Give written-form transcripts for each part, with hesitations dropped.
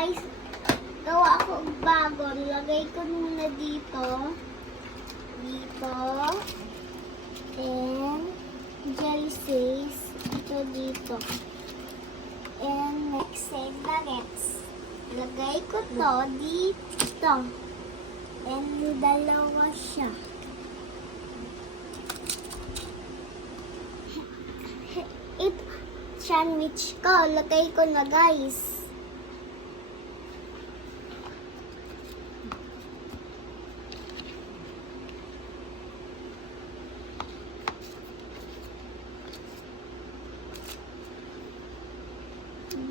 Guys, gawa ako bago. Lagay ko muna dito. Dito. And jelly says ito dito. And next save nuggets. Lagay ko to dito. And dalawa siya. Ito, sandwich ko. Lagay ko na guys.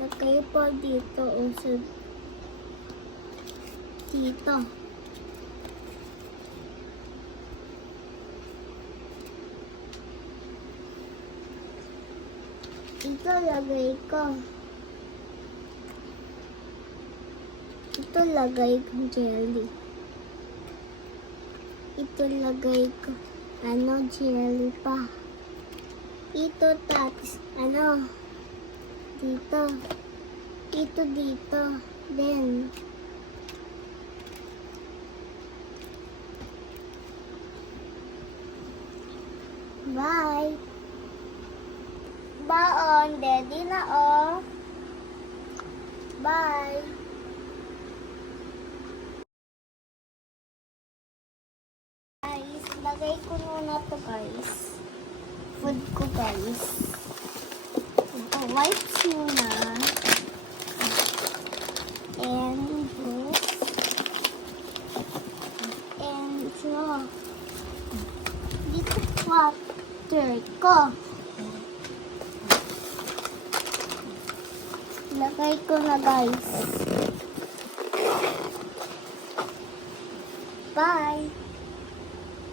Lagay po dito o sa dito. Ito lagay ko. Ito lagay ko jelly. Ito lagay ko jelly pa. Ito tapos dito. Ito dito. Then bye. Baon, ready na oh. Bye. Guys, lagay ko muna to guys. Food ko guys. Ito, wipes muna. And this. And ito. Dito water ko. Lagay ko na guys. Bye!